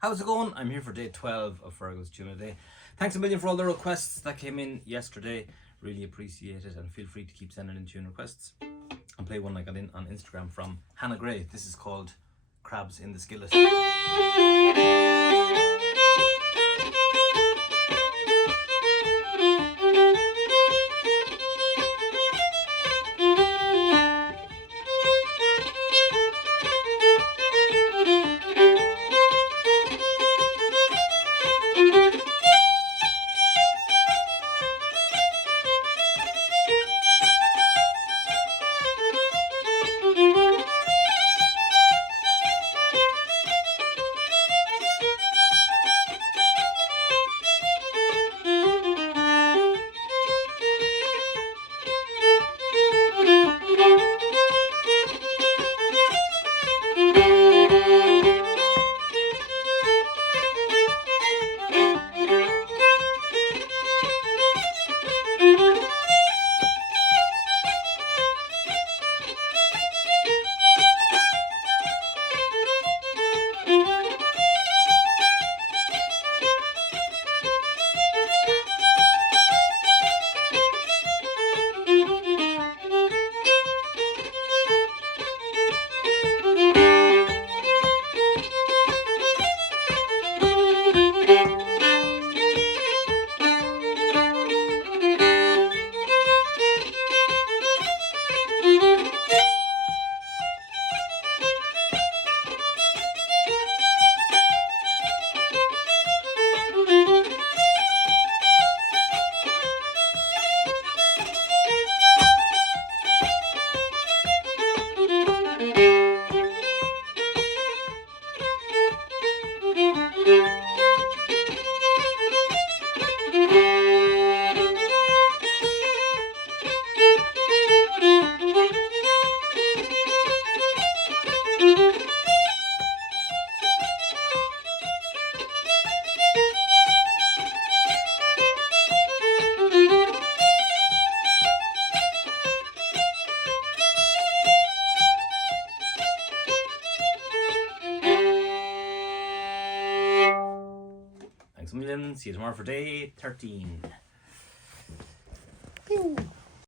How's it going? I'm here for day 12 of Fergal's Tune a Day. Thanks a million for all the requests that came in yesterday. Really appreciate it, and feel free to keep sending in tune requests. I'll play one I got in on Instagram from Hanna Gray. This is called Crabs in the Skillet. Thanks a million. See you tomorrow for day 13.